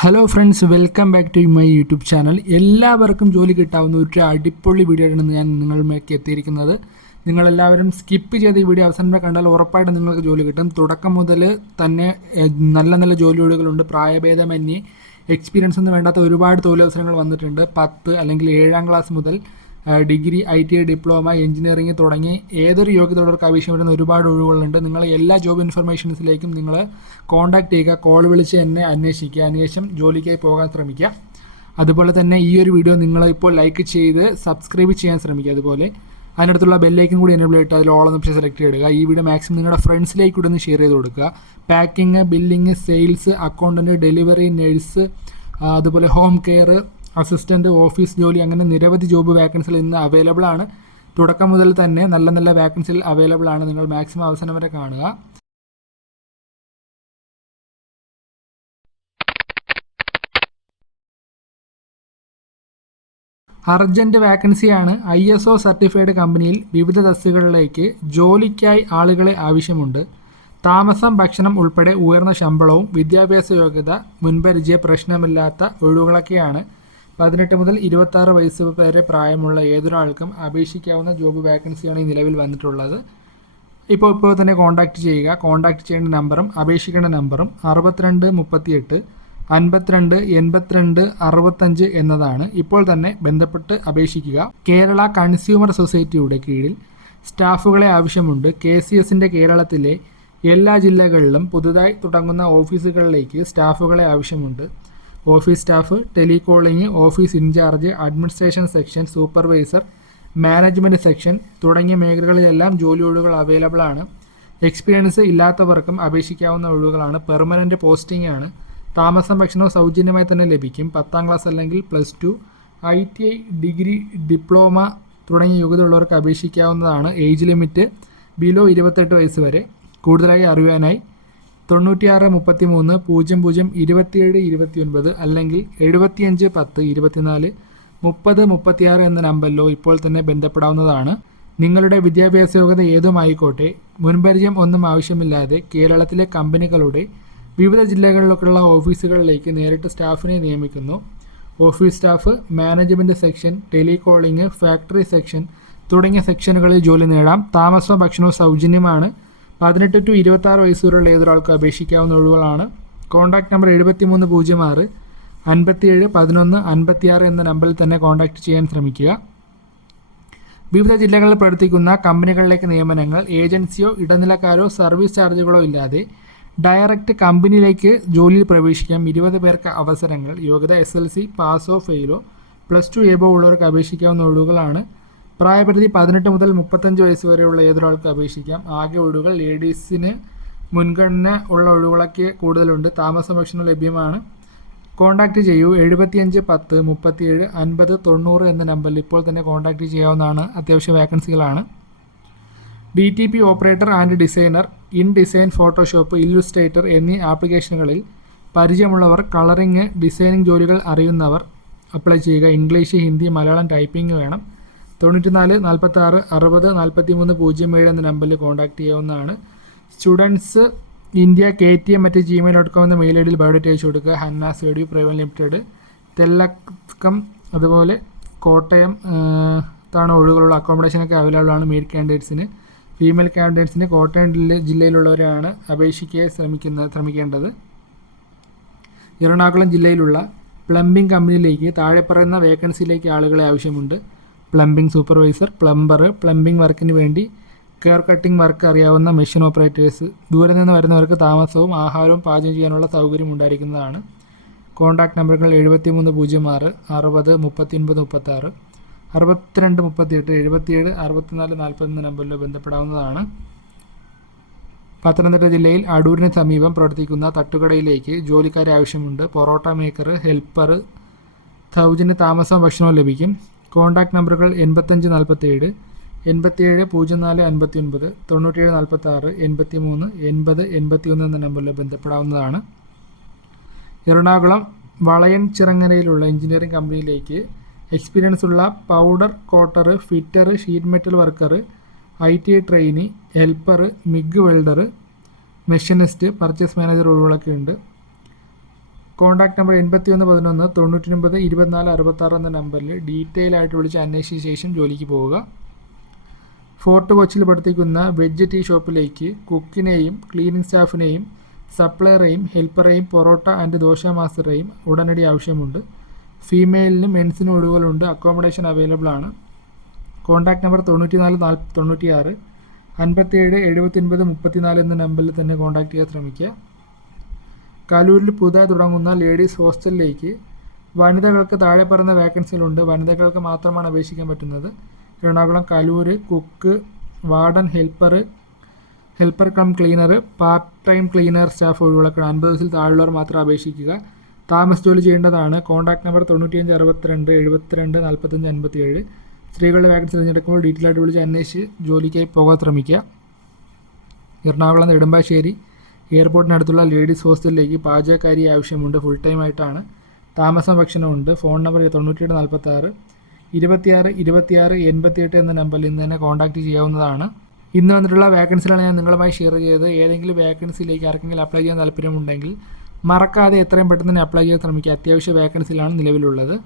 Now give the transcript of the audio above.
Hello friends welcome back to my YouTube channel എല്ലാവർക്കും ജോലി കിട്ടാവുന്ന ഒരു അടിപൊളി വീഡിയോ ആണ് ഞാൻ നിങ്ങളിലേക്ക് എത്തിയിരിക്കുന്നത്. നിങ്ങളെല്ലാവരും സ്കിപ്പ് ചെയ്ത് ഈ വീഡിയോ അവസാനം വരെ കണ്ടാൽ ഉറപ്പായിട്ടും നിങ്ങൾക്ക് ജോലി കിട്ടും. തുടക്കം മുതൽ തന്നെ നല്ല നല്ല ജോലി ഒഴിവുകളുണ്ട്. പ്രായഭേദമന്യേ എക്സ്പീരിയൻസ് ഒന്നും വേണ്ടാത്ത ഒരുപാട് തൊഴിലവസരങ്ങൾ വന്നിട്ടുണ്ട്. പത്ത് അല്ലെങ്കിൽ ഏഴാം ക്ലാസ് മുതൽ degree I T I diploma engineering തുടങ്ങി ഏതൊരു യോഗ്യതയുള്ളവർക്ക് ആവശ്യം ഒരുപാട് ഒഴിവുകളുണ്ട്. നിങ്ങൾ എല്ലാ ജോബ് ഇൻഫർമേഷൻസിലേക്കും നിങ്ങൾ കോൺടാക്ട് ചെയ്യുക കോൾ വിളിച്ച് എന്നെ അന്വേഷിക്കുക. അന്വേഷണം ജോലിക്കായി പോകാൻ ശ്രമിക്കുക. അതുപോലെ തന്നെ ഈ ഒരു വീഡിയോ നിങ്ങൾ ഇപ്പോൾ ലൈക്ക് ചെയ്ത് സബ്സ്ക്രൈബ് ചെയ്യാൻ ശ്രമിക്കുക അതുപോലെ. അതിനടുത്തുള്ള ബെല്ലേക്കും കൂടി എനേബിൾ ചെയ്തിട്ട് അതിൽ ഓളം ഓപ്ഷൻ സെലക്ട് ചെയ്യുക ഈ വീഡിയോ മാക്സിമം നിങ്ങളുടെ ഫ്രണ്ട്സിലേക്ക് കൂടെ ഒന്ന് ഷെയർ ചെയ്ത് കൊടുക്കുക. Packing billing sales accountant delivery nurse അതുപോലെ ഹോം കെയർ അസിസ്റ്റന്റ് ഓഫീസ് ജോലി അങ്ങനെ നിരവധി ജോബ് വാക്കൻസികൾ ഇന്ന് അവൈലബിൾ ആണ്. തുടക്കം മുതൽ തന്നെ നല്ല നല്ല വാക്കൻസികൾ അവൈലബിൾ ആണ്. നിങ്ങൾ മാക്സിമം അവസാനം വരെ കാണുക. അർജന്റ് വാക്കൻസിയാണ് ഐ എസ് ഒ സർട്ടിഫൈഡ് കമ്പനിയിൽ വിവിധ തസ്തികകളിലേക്ക് ജോലിക്കായി ആളുകളെ ആവശ്യമുണ്ട്. താമസം ഭക്ഷണം ഉൾപ്പെടെ ഉയർന്ന ശമ്പളവും വിദ്യാഭ്യാസ യോഗ്യത മുൻപരിചയ പ്രശ്നമില്ലാത്ത ഒഴിവുകളൊക്കെയാണ് പതിനെട്ട് മുതൽ ഇരുപത്താറ് വയസ്സ് വരെ പ്രായമുള്ള ഏതൊരാൾക്കും അപേക്ഷിക്കാവുന്ന ജോബ് വാക്കൻസിയാണ് ഈ നിലവിൽ വന്നിട്ടുള്ളത്. ഇപ്പോൾ ഇപ്പോൾ തന്നെ കോൺടാക്റ്റ് ചെയ്യുക. കോൺടാക്ട് ചെയ്യേണ്ട നമ്പറും അപേക്ഷിക്കേണ്ട നമ്പറും അറുപത്തിരണ്ട് മുപ്പത്തിയെട്ട് അൻപത്തിരണ്ട് എൺപത്തിരണ്ട് അറുപത്തഞ്ച് എന്നതാണ്. ഇപ്പോൾ തന്നെ ബന്ധപ്പെട്ട് അപേക്ഷിക്കുക. കേരള കൺസ്യൂമർ സൊസൈറ്റിയുടെ കീഴിൽ സ്റ്റാഫുകളെ ആവശ്യമുണ്ട്. കെ സി എസിന്റെ കേരളത്തിലെ എല്ലാ ജില്ലകളിലും പുതുതായി തുടങ്ങുന്ന ഓഫീസുകളിലേക്ക് സ്റ്റാഫുകളെ ആവശ്യമുണ്ട്. Office staff telecalling office in charge administration section supervisor management section തുടങ്ങിയ മേഖലകളിലെല്ലാം ജോലി ഒഴിവുകൾ അവൈലബിൾ ആണ്. എക്സ്പീരിയൻസ് ഇല്ലാത്തവർക്കും അപേക്ഷിക്കാവുന്ന ഒഴിവുകളാണ്. പെർമനന്റ് പോസ്റ്റിംഗ് ആണ്. താമസം ഭക്ഷണവും സൗജന്യമായി തന്നെ ലഭിക്കും. പത്താം ക്ലാസ് അല്ലെങ്കിൽ plus two I T I degree diploma തുടങ്ങിയ യോഗ്യത ഉള്ളവർക്ക് അപേക്ഷിക്കാവുന്നതാണ്. ഏജ് ലിമിറ്റ് ബിലോ ഇരുപത്തെട്ട് വയസ്സ് വരെ. കൂടുതലായി അറിയാനായി തൊണ്ണൂറ്റിയാറ് മുപ്പത്തി മൂന്ന് പൂജ്യം പൂജ്യം ഇരുപത്തിയേഴ് ഇരുപത്തിയൊൻപത് അല്ലെങ്കിൽ എഴുപത്തിയഞ്ച് പത്ത് ഇരുപത്തിനാല് മുപ്പത് മുപ്പത്തിയാറ് എന്ന നമ്പറിലോ ഇപ്പോൾ തന്നെ ബന്ധപ്പെടാവുന്നതാണ്. നിങ്ങളുടെ വിദ്യാഭ്യാസ യോഗ്യത ഏതുമായിക്കോട്ടെ മുൻപരിചയം ഒന്നും ആവശ്യമില്ലാതെ കേരളത്തിലെ കമ്പനികളുടെ വിവിധ ജില്ലകളിലേക്കുള്ള ഓഫീസുകളിലേക്ക് നേരിട്ട് സ്റ്റാഫിനെ നിയമിക്കുന്നു. Office staff management section telecalling factory section തുടങ്ങിയ സെക്ഷനുകളിൽ ജോലി നേടാം. താമസവും ഭക്ഷണവും സൗജന്യമാണ്. പതിനെട്ട് ടു ഇരുപത്താറ് വയസ്സുവരെയുള്ള ഏതൊരാൾക്കും അപേക്ഷിക്കാവുന്ന ഒഴിവുകളാണ്. കോൺടാക്ട് നമ്പർ എഴുപത്തി മൂന്ന് പൂജ്യം ആറ് അൻപത്തിയേഴ് പതിനൊന്ന് അൻപത്തിയാറ് എന്ന നമ്പറിൽ തന്നെ കോൺടാക്ട് ചെയ്യാൻ ശ്രമിക്കുക. വിവിധ ജില്ലകളിൽ പ്രവർത്തിക്കുന്ന കമ്പനികളിലേക്ക് നിയമനങ്ങൾ ഏജൻസിയോ ഇടനിലക്കാരോ സർവീസ് ചാർജുകളോ ഇല്ലാതെ ഡയറക്റ്റ് കമ്പനിയിലേക്ക് ജോലിയിൽ പ്രവേശിക്കാം ഇരുപത് പേർക്ക് അവസരങ്ങൾ യോഗ്യത എസ് എൽ സി പാസോ ഫെയിലോ പ്ലസ് ടു എബോ ഉള്ളവർക്ക് അപേക്ഷിക്കാവുന്ന ഒഴിവുകളാണ്. പ്രായപരിധി പതിനെട്ട് മുതൽ മുപ്പത്തഞ്ച് വയസ്സ് വരെയുള്ള ഏതൊരാൾക്ക് അപേക്ഷിക്കാം. ആകെ ഒഴിവുകൾ ലേഡീസിന് മുൻഗണന ഉള്ള ഒഴിവുകളൊക്കെ കൂടുതലുണ്ട്. താമസ ഭക്ഷണം ലഭ്യമാണ്. കോൺടാക്റ്റ് ചെയ്യൂ. എഴുപത്തിയഞ്ച് പത്ത് മുപ്പത്തിയേഴ് അൻപത് തൊണ്ണൂറ് എന്ന നമ്പറിൽ ഇപ്പോൾ തന്നെ കോൺടാക്റ്റ് ചെയ്യാവുന്നതാണ്. അത്യാവശ്യ വേക്കൻസികളാണ്. D T P operator and designer in design Photoshop Illustrator എന്നീ ആപ്ലിക്കേഷനുകളിൽ പരിചയമുള്ളവർ കളറിംഗ് ഡിസൈനിങ് ജോലികൾ അറിയുന്നവർ അപ്ലൈ ചെയ്യുക. ഇംഗ്ലീഷ് ഹിന്ദി മലയാളം ടൈപ്പിംഗ് വേണം. തൊണ്ണൂറ്റിനാല് നാൽപ്പത്തി ആറ് അറുപത് നാൽപ്പത്തി മൂന്ന് പൂജ്യം ഏഴ് എന്ന നമ്പറിൽ കോൺടാക്ട് ചെയ്യാവുന്നതാണ്. Students India K T M മറ്റ് ജിമെയിൽ ഡോട്ട് കോം എന്ന മെയിൽ ഐ ഡിയിൽ ബയോഡേറ്റ് അയച്ചു കൊടുക്കുക. ഹന്ന സേഡി പ്രൈവറ്റ് ലിമിറ്റഡ് തെല്ലക്കം അതുപോലെ കോട്ടയം താണ് ഒഴിവുകളുള്ള അക്കോമഡേഷനൊക്കെ അവൈലബിൾ ആണ് മെയിൽ കാൻഡിഡേറ്റ്സിന് ഫീമെയിൽ കാൻഡിഡേറ്റ്സിന് കോട്ടയം ജില്ല ജില്ലയിലുള്ളവരാണ് അപേക്ഷിക്കാൻ ശ്രമിക്കുന്നത് ശ്രമിക്കേണ്ടത്. എറണാകുളം ജില്ലയിലുള്ള പ്ലംബിംഗ് കമ്പനിയിലേക്ക് താഴെ പറയുന്ന വേക്കൻസിയിലേക്ക് ആളുകളെ ആവശ്യമുണ്ട്. പ്ലംബിംഗ് സൂപ്പർവൈസർ പ്ലംബർ പ്ലംബിംഗ് വർക്കിന് വേണ്ടി കെയർ കട്ടിംഗ് വർക്ക് അറിയാവുന്ന മെഷീൻ ഓപ്പറേറ്റേഴ്സ് ദൂരെ നിന്ന് വരുന്നവർക്ക് താമസവും ആഹാരവും പാചകം ചെയ്യാനുള്ള സൗകര്യം ഉണ്ടായിരിക്കുന്നതാണ്. കോൺടാക്ട് നമ്പറുകൾ എഴുപത്തി മൂന്ന് പൂജ്യം ആറ് അറുപത് മുപ്പത്തി ഒൻപത് മുപ്പത്തി ആറ് അറുപത്തിരണ്ട് മുപ്പത്തിയെട്ട് എഴുപത്തിയേഴ് അറുപത്തിനാല് നാൽപ്പത്തൊന്ന് നമ്പറിൽ ബന്ധപ്പെടാവുന്നതാണ്. പത്തനംതിട്ട ജില്ലയിൽ അടൂരിന് സമീപം പ്രവർത്തിക്കുന്ന തട്ടുകടയിലേക്ക് ജോലിക്കാരെ ആവശ്യമുണ്ട്. പൊറോട്ട മേക്കർ ഹെൽപ്പർ സൗജന്യ താമസവും ഭക്ഷണവും ലഭിക്കും. കോൺടാക്ട് നമ്പറുകൾ എൺപത്തഞ്ച് നാൽപ്പത്തേഴ് എൺപത്തിയേഴ് പൂജ്യം നാല് അൻപത്തി ഒൻപത് തൊണ്ണൂറ്റിയേഴ് നാൽപ്പത്തി ആറ് എൺപത്തി മൂന്ന് എൺപത് എൺപത്തി ഒന്ന് എന്ന നമ്പറിൽ ബന്ധപ്പെടാവുന്നതാണ്. എറണാകുളം വളയൻ ചിറങ്ങരയിലുള്ള എഞ്ചിനീയറിംഗ് കമ്പനിയിലേക്ക് എക്സ്പീരിയൻസ് ഉള്ള powder coater fitter sheet metal worker I T I trainee helper MIG welder machinist purchase manager ഒഴിവുകളൊക്കെ ഉണ്ട്. കോൺടാക്ട് നമ്പർ എൺപത്തി ഒന്ന് പതിനൊന്ന് തൊണ്ണൂറ്റി ഒൻപത് ഇരുപത്തിനാല് അറുപത്താറ് എന്ന നമ്പറിൽ ഡീറ്റെയിൽ ആയിട്ട് വിളിച്ച് അന്വേഷിച്ച ശേഷം ജോലിക്ക് പോവുക. ഫോർട്ട് കൊച്ചിയിൽ പഠിപ്പിക്കുന്ന വെജ് ടീ ഷോപ്പിലേക്ക് കുക്കിനെയും ക്ലീനിങ് സ്റ്റാഫിനെയും സപ്ലയറേയും ഹെൽപ്പറേയും പൊറോട്ട ആൻഡ് ദോശ മാസ്റ്ററേയും ഉടനടി ആവശ്യമുണ്ട്. ഫീമെയിലിനും മെൻസിനും ഒഴിവുകളുണ്ട്. അക്കോമഡേഷൻ അവൈലബിൾ ആണ്. കോൺടാക്ട് നമ്പർ തൊണ്ണൂറ്റി നാല് നാല് തൊണ്ണൂറ്റി ആറ് അൻപത്തിയേഴ് എഴുപത്തൊൻപത് മുപ്പത്തിനാല് എന്ന നമ്പറിൽ തന്നെ കോൺടാക്ട് ചെയ്യാൻ ശ്രമിക്കുക. കലൂരിൽ പുതുതായി തുടങ്ങുന്ന ലേഡീസ് ഹോസ്റ്റലിലേക്ക് വനിതകൾക്ക് താഴെ പറയുന്ന വേക്കൻസികളുണ്ട്. വനിതകൾക്ക് മാത്രമാണ് അപേക്ഷിക്കാൻ പറ്റുന്നത്. Ernakulam Kaloor cook warden helper helper cum cleaner part time cleaner staff ഒഴിവുകളൊക്കെ അൻപത് ദിവസത്തിൽ താഴെയുള്ളവർ മാത്രം അപേക്ഷിക്കുക. താമസ ജോലി ചെയ്യേണ്ടതാണ്. കോൺടാക്ട് നമ്പർ തൊണ്ണൂറ്റിയഞ്ച് അറുപത്തിരണ്ട് എഴുപത്തിരണ്ട് നാൽപ്പത്തഞ്ച് അൻപത്തിയേഴ്. സ്ത്രീകളുടെ വേക്കൻസി തിരഞ്ഞെടുക്കുമ്പോൾ ഡീറ്റെയിൽ ആയിട്ട് വിളിച്ച് അന്വേഷിച്ച് ജോലിക്കായി പോകാൻ ശ്രമിക്കുക. എറണാകുളം നെടുമ്പാശ്ശേരി എയർപോർട്ടിനടുത്തുള്ള ലേഡീസ് ഹോസ്റ്റലിലേക്ക് പാചകക്കാരി ആവശ്യമുണ്ട്. ഫുൾ ടൈം ആയിട്ടാണ്. താമസം ഭക്ഷണമുണ്ട്. ഫോൺ നമ്പർ തൊണ്ണൂറ്റിയെട്ട് നാൽപ്പത്തി ആറ് ഇരുപത്തിയാറ് ഇരുപത്തിയാറ് എൺപത്തിയെട്ട് എന്ന നമ്പറിൽ ഇന്ന് തന്നെ കോൺടാക്റ്റ് ചെയ്യാവുന്നതാണ്. ഇന്ന് വന്നിട്ടുള്ള വേക്കൻസിലാണ് ഞാൻ നിങ്ങളുമായി ഷെയർ ചെയ്തത്. ഏതെങ്കിലും വേക്കൻസിയിലേക്ക് ആർക്കെങ്കിലും അപ്ലൈ ചെയ്യാൻ താല്പര്യമുണ്ടെങ്കിൽ മറക്കാതെ എത്രയും പെട്ടെന്ന് തന്നെ അപ്ലൈ ചെയ്യാൻ ശ്രമിക്കുക. അത്യാവശ്യ വേക്കൻസിയിലാണ് നിലവിലുള്ളത്.